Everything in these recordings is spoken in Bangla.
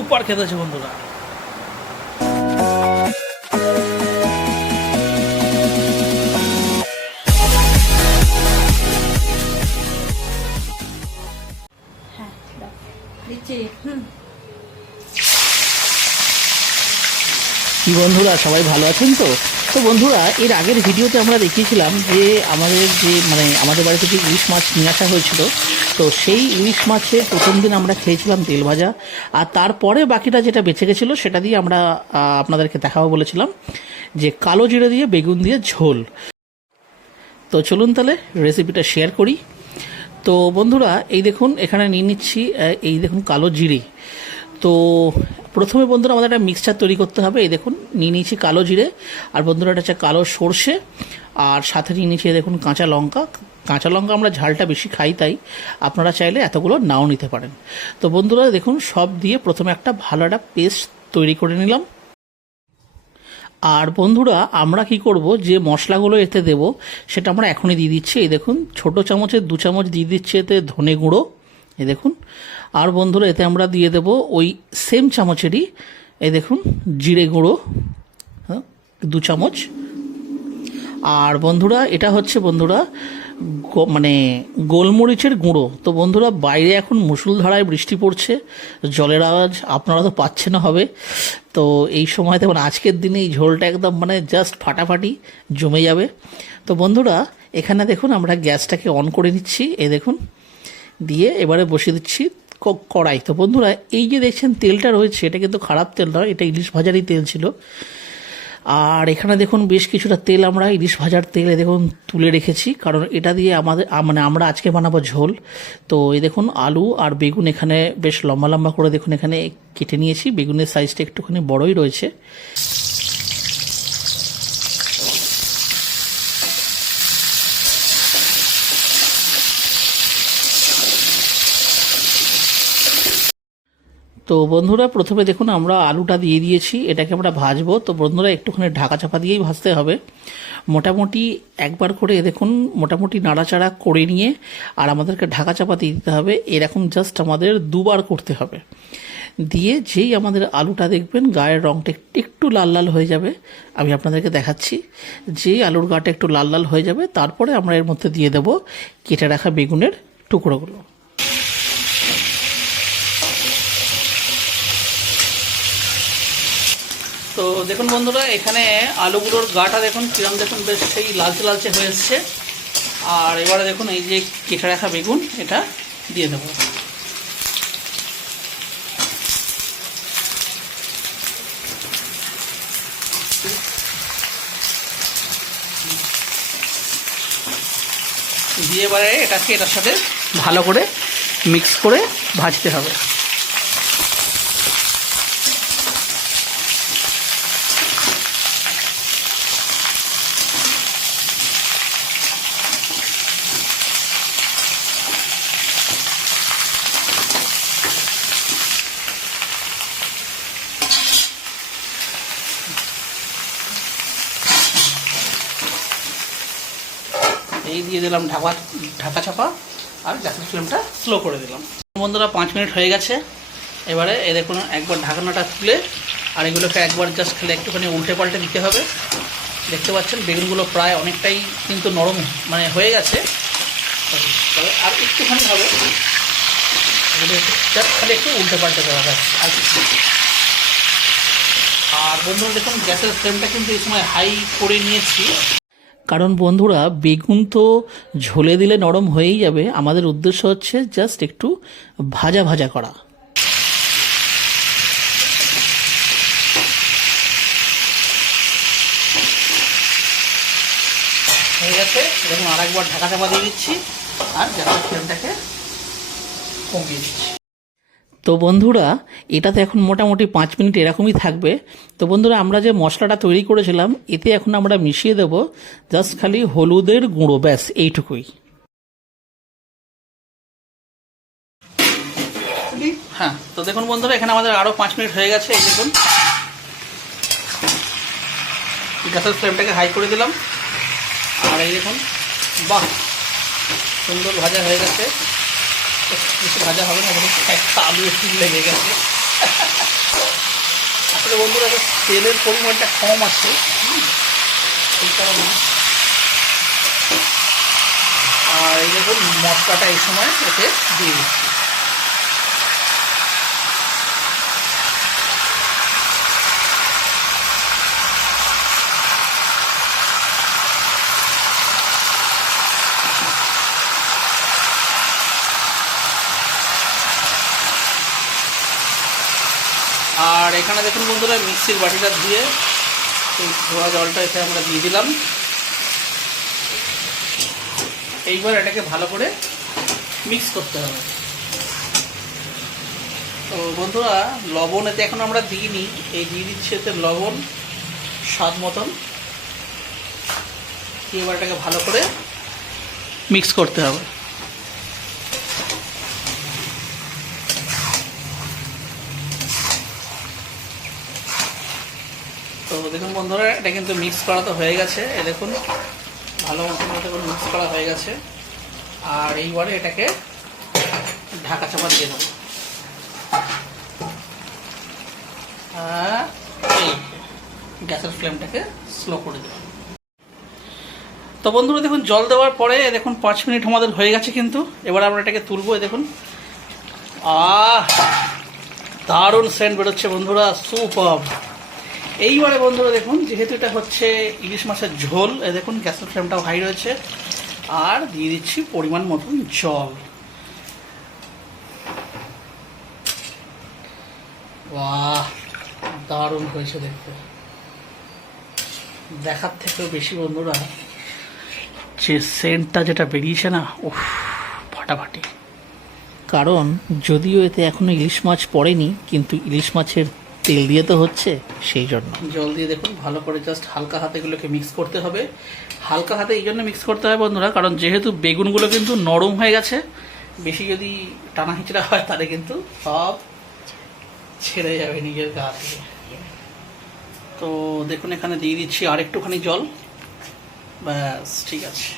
সুপার খেতে আছে বন্ধুরা। কি বন্ধুরা সবাই ভালো আছেন তো? তো বন্ধুরা এর আগের ভিডিওতে আমরা দেখিয়েছিলাম যে আমাদের বাড়ি থেকে ইলিশ মাছ নিয়ে আসা হয়েছিল। তো সেই ইলিশ মাছের প্রথম দিন আমরা খেয়েছিলাম তেল ভাজা, আর তারপরে বাকিটা যেটা বেঁচে গেছিলো সেটা দিয়ে আমরা আপনাদেরকে দেখাবো বলেছিলাম যে কালো জিরে দিয়ে বেগুন দিয়ে ঝোল। তো চলুন তাহলে রেসিপিটা শেয়ার করি। তো বন্ধুরা এই দেখুন এখানে নিয়ে নিচ্ছি, এই দেখুন কালো জিরে। তো প্রথমে বন্ধুরা আমাদের একটা মিক্সচার তৈরি করতে হবে। এই দেখুন নিয়ে নিয়েছি কালো জিরে, আর বন্ধুরা এটা হচ্ছে কালো সর্ষে, আর সাথে নিয়ে নিয়েছি দেখুন কাঁচা লঙ্কা। কাঁচা লঙ্কা আমরা ঝালটা বেশি খাই, তাই আপনারা চাইলে এতগুলো নাও নিতে পারেন। তো বন্ধুরা দেখুন সব দিয়ে প্রথমে একটা ভালো একটা পেস্ট তৈরি করে নিলাম। আর বন্ধুরা আমরা কি করব, যে মশলাগুলো এতে দেব সেটা আমরা এখনই দিয়ে দিচ্ছি। এই দেখুন ছোট চামচের 2 চামচ দিয়ে দিচ্ছি এতে ধনে গুঁড়ো, এই দেখুন। আর বন্ধুরা এতে আমরা দিয়ে দেব ওই সেম চামচেরই এই দেখুন জিরে গুঁড়ো 2 চামচ। আর বন্ধুরা এটা হচ্ছে বন্ধুরা গোলমরিচের গুঁড়ো। তো বন্ধুরা বাইরে এখন মুষলধারায় বৃষ্টি পড়ছে, জলের আওয়াজ আপনারা তো পাচ্ছেন হবে। তো এই সময় দেখুন আজকের দিনে এই ঝোলটা একদম জাস্ট ফাটাফাটি জমে যাবে। তো বন্ধুরা এখানে দেখুন আমরা গ্যাসটাকে অন করে নিচ্ছি, এই দেখুন দিয়ে এবারে বসিয়ে দিচ্ছি কড়াই। তো বন্ধুরা এই যে দেখছেন তেলটা রয়েছে এটা কিন্তু খারাপ তেল নয়, এটা ইলিশ ভাজারই তেল ছিল। আর এখানে দেখুন বেশ কিছুটা তেল আমরা ইলিশ ভাজার তেলে দেখুন তুলে রেখেছি, কারণ এটা দিয়ে আমরা আজকে বানাবো ঝোল। তো এই দেখুন আলু আর বেগুন এখানে বেশ লম্বা লম্বা করে দেখুন এখানে কেটে নিয়েছি। বেগুনের সাইজটা একটুখানি বড়ই রয়েছে। তো বন্ধুরা প্রথমে দেখুন আমরা আলুটা দিয়ে দিয়েছি, এটাকে আমরা ভাজবো। তো বন্ধুরা একটুখানি ঢাকা চাপা দিয়েই ভাজতে হবে। মোটামুটি একবার করে দেখুন মোটামুটি নাড়াচাড়া করে নিয়ে আর আমাদেরকে ঢাকা চাপা দিয়ে দিতে হবে। এরকম জাস্ট আমাদের 2 বার করতে হবে। দিয়ে যেই আমাদের আলুটা দেখবেন গায়ের রঙটা একটু লাল লাল হয়ে যাবে, আমি আপনাদেরকে দেখাচ্ছি। যেই আলুর গাটা একটু লাল লাল হয়ে যাবে তারপরে আমরা এর মধ্যে দিয়ে দেব কেটে রাখা বেগুনের টুকরোগুলো। তো দেখুন বন্ধুরা এখানে আলুগুলোর গাটা দেখুন কিরম, দেখুন বেশ সেই লালচে লালচে হয়ে এসছে। আর এবারে দেখুন এই যে কেটে রাখা বেগুন এটা দিয়ে দেবো। দিয়ে এবারে এটাকে এটার সাথে ভালো করে মিক্স করে ভাজতে হবে। এই দিয়ে দিলাম ঢাকা চাপা, আর গ্যাসের ফ্লেমটা স্লো করে দিলাম। বন্ধুরা 5 মিনিট হয়ে গেছে। এবারে এই দেখুন একবার ঢাকনাটা তুলে আর এগুলোকে একবার জাস্ট খেলে একটুখানি উল্টে পাল্টে দিতে হবে। দেখতে পাচ্ছেন বেগুনগুলো প্রায় অনেকটাই কিন্তু নরম হয়ে গেছে, তবে আর একটুখানি হবে, জাস্ট খালি একটু উল্টে পাল্টে দেওয়া যাচ্ছে আর কিছু। আর বন্ধুরা দেখুন গ্যাসের ফ্লেমটা কিন্তু এই সময় হাই করে নিয়েছি, কারণ বন্ধুরা বেগুন তো ঝোলে দিলে নরম হয়েই যাবে। আমাদের উদ্দেশ্য হচ্ছে জাস্ট একটু ভাজা ভাজা করা। হয়ে গেছে দেখুন, আর একবার ঢাকা চাপা দিয়ে দিচ্ছি আর গ্যাসের ফ্লেমটাকে কমিয়ে দিচ্ছি। তো বন্ধুরা এটাতে এখন মোটামুটি 5 মিনিট এরকমই থাকবে। তো বন্ধুরা আমরা যে মশলাটা তৈরি করেছিলাম এতে এখন আমরা মিশিয়ে দেব জাস্ট খালি হলুদের গুঁড়ো, ব্যাস এইটুকুই। হ্যাঁ, তো দেখুন বন্ধুরা এখানে আমাদের আরও 5 মিনিট হয়ে গেছে। এই দেখুন গ্যাসের ফ্লেমটাকে হাই করে দিলাম, আর এই দেখুন বাহ সুন্দর ভাজা হয়ে গেছে। বেশি ভাজা হবে না, একটা আলু একটু লেগে গেছে। আসলে বন্ধুরা তেলের পরিমাণটা কম আছে, সেই কারণে। আর এই দেখুন মশলাটা এই সময় ওকে দিয়ে দিচ্ছি। আর এখানে দেখুন বন্ধুরা মিক্সির বাটিটা দিয়ে ধোয়া জলটা এখানে আমরা দিয়ে দিলাম। এইবার এটাকে ভালো করে মিক্স করতে হবে। তো বন্ধুরা লবণ এতে এখন আমরা দিইনি, এই দিয়ে দিচ্ছি এতে লবণ স্বাদ মতন। এবার এটাকে ভালো করে মিক্স করতে হবে। তো দেখুন বন্ধুরা এটা কিন্তু মিক্স করা তো হয়ে গেছে, এই দেখুন ভালো মতন মিক্স করা হয়ে গেছে। আর এইবারে এটাকে ঢাকা চাপা দিয়ে দেবো। এই গ্যাসের ফ্লেমটাকে স্লো করে দেবো। তো বন্ধুরা দেখুন জল দেওয়ার পরে দেখুন 5 মিনিট আমাদের হয়ে গেছে কিন্তু। এবার আমরা এটাকে তুলবো। দেখুন দারুণ সেন্ট বেরোচ্ছে বন্ধুরা, সুপারব। এইবারে বন্ধুরা দেখুন যেহেতু এটা হচ্ছে ইলিশ মাছের ঝোল, দেখুন গ্যাসের ফ্লেমটাও হাই রয়েছে। আর দিয়ে দিচ্ছি পরিমাণ মতন জল। বাহ, দারুণ হয়েছে দেখতে, দেখার থেকেও বেশি বন্ধুরা যে সেন্টটা যেটা বেরিয়েছে না, উফ ফাটাফাটি। কারণ যদিও এতে এখনো ইলিশ মাছ পড়েনি, কিন্তু ইলিশ মাছের তেল দিয়ে তো হচ্ছে, সেই জন্য জল দিয়ে দেখুন ভালো করে জাস্ট হালকা হাতে এগুলোকে মিক্স করতে হবে। হালকা হাতে এই জন্য মিক্স করতে হবে বন্ধুরা, কারণ যেহেতু বেগুনগুলো কিন্তু নরম হয়ে গেছে, বেশি যদি টানা হিচড়া হয় তাহলে কিন্তু সব ছেড়ে যাবে নিজের গা থেকে। তো দেখুন এখানে দিয়ে দিচ্ছি আর একটুখানি জল, ব্যাস ঠিক আছে।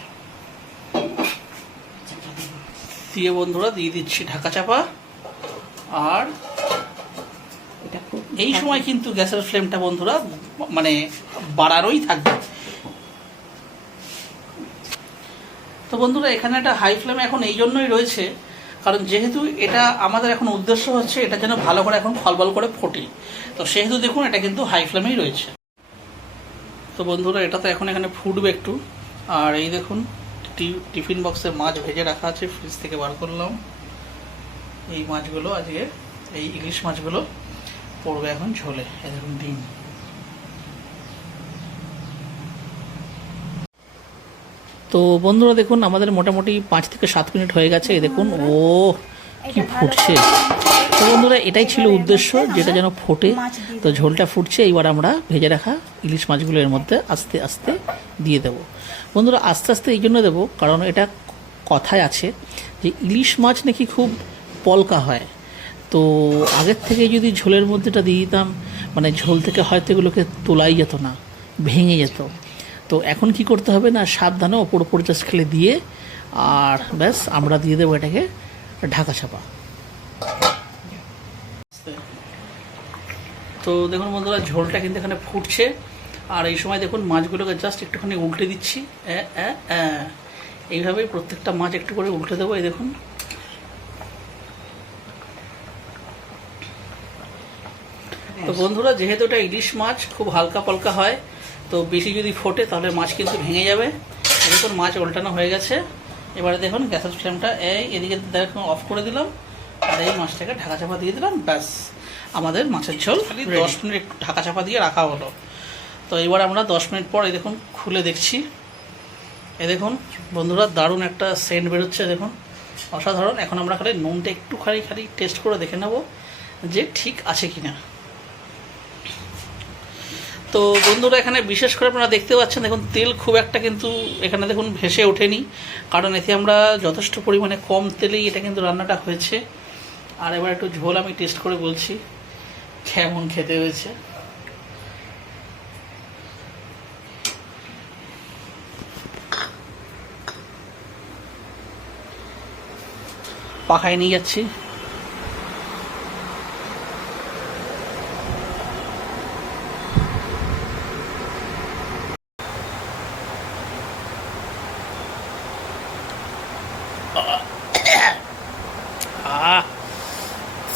দিয়ে বন্ধুরা দিয়ে দিচ্ছি ঢাকা চাপা। আর এই সময় কিন্তু গ্যাসের ফ্লেমটা বন্ধুরা মানে বাড়ানোই থাকবে। তো বন্ধুরা এখানে একটা হাই ফ্লেম এখন এই জন্যই রয়েছে, কারণ যেহেতু এটা আমাদের এখন উদ্দেশ্য হচ্ছে এটা যেন ভালো করে এখন ফলবল করে ফোটে, তো সেহেতু দেখুন এটা কিন্তু হাই ফ্লেমেই রয়েছে। তো বন্ধুরা এটা তো এখন এখানে ফুটবে একটু। আর এই দেখুন টিফিন বক্সে মাছ ভেজে রাখা আছে, ফ্রিজ থেকে বার করলাম। এই মাছগুলো আজকে, এই ইলিশ মাছগুলো পড়বে এখন ঝোলে। এই দেখুন ডিম। তো বন্ধুরা দেখুন আমাদের মোটামুটি 5 থেকে 7 মিনিট হয়ে গেছে। এই দেখুন ও কি ফুটছে। তো বন্ধুরা এটাই ছিল উদ্দেশ্য, যেটা যেন ফোটে। তো ঝোলটা ফুটছে, এইবার আমরা ভেজে রাখা ইলিশ মাছগুলো এর মধ্যে আস্তে আস্তে দিয়ে দেব। বন্ধুরা আস্তে আস্তে এই জন্য দেবো, কারণ এটা কথায় আছে যে ইলিশ মাছ নাকি খুব পলকা হয়। তো আগের থেকে যদি ঝোলের মধ্যেটা দিয়ে দিতাম, মানে ঝোল থেকে হয়তো এগুলোকে তোলাই যেত না, ভেঙে যেত। তো এখন কি করতে হবে না, সাবধানে ওপর ওপর জাস্ট খেলে দিয়ে, আর ব্যাস আমরা দিয়ে দেবো এটাকে ঢাকা চাপা। তো দেখুন বন্ধুরা ঝোলটা কিন্তু এখানে ফুটছে। আর এই সময় দেখুন মাছগুলোকে জাস্ট একটুখানি উল্টে দিচ্ছি। এইভাবেই প্রত্যেকটা মাছ একটু করে উল্টে দেবো। এই দেখুন তো বন্ধুরা যেহেতু এটা ইলিশ মাছ খুব হালকা পালকা হয়, তো বেশি যদি ফোটে তাহলে মাছ কিন্তু ভেঙে যাবে। দেখুন মাছ উল্টানো হয়ে গেছে। এবারে দেখুন গ্যাসের ফ্লেমটা এদিকে দেখুন অফ করে দিলাম, আর এই মাছটাকে ঢাকা চাপা দিয়ে দিলাম। ব্যাস আমাদের মাছের ঝোল 10 মিনিট একটু ঢাকা চাপা দিয়ে রাখা হলো। তো এবার আমরা 10 মিনিট পর এই দেখুন খুলে দেখছি। এই দেখুন বন্ধুরা দারুণ একটা সেন্ট বেরোচ্ছে, দেখুন অসাধারণ। এখন আমরা খালি নুনটা একটু খালি টেস্ট করে দেখে নেব যে ঠিক আছে কিনা। তো বন্ধুরা এখানে বিশেষ করে আপনারা দেখতে পাচ্ছেন, দেখুন তেল খুব একটা কিন্তু এখানে দেখুন ভেসে ওঠেনি, কারণ এতে আমরা যথেষ্ট পরিমাণে কম তেলেই এটা কিন্তু রান্নাটা হয়েছে। আর এবার একটু ঝোল আমি টেস্ট করে বলছি কেমন খেতে হয়েছে। পাখায় নিয়ে যাচ্ছি।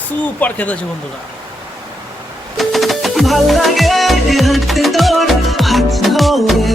সুপার খেতে আছে বন্ধুরা। ভাল লাগে হাতে তোর হাত ধরে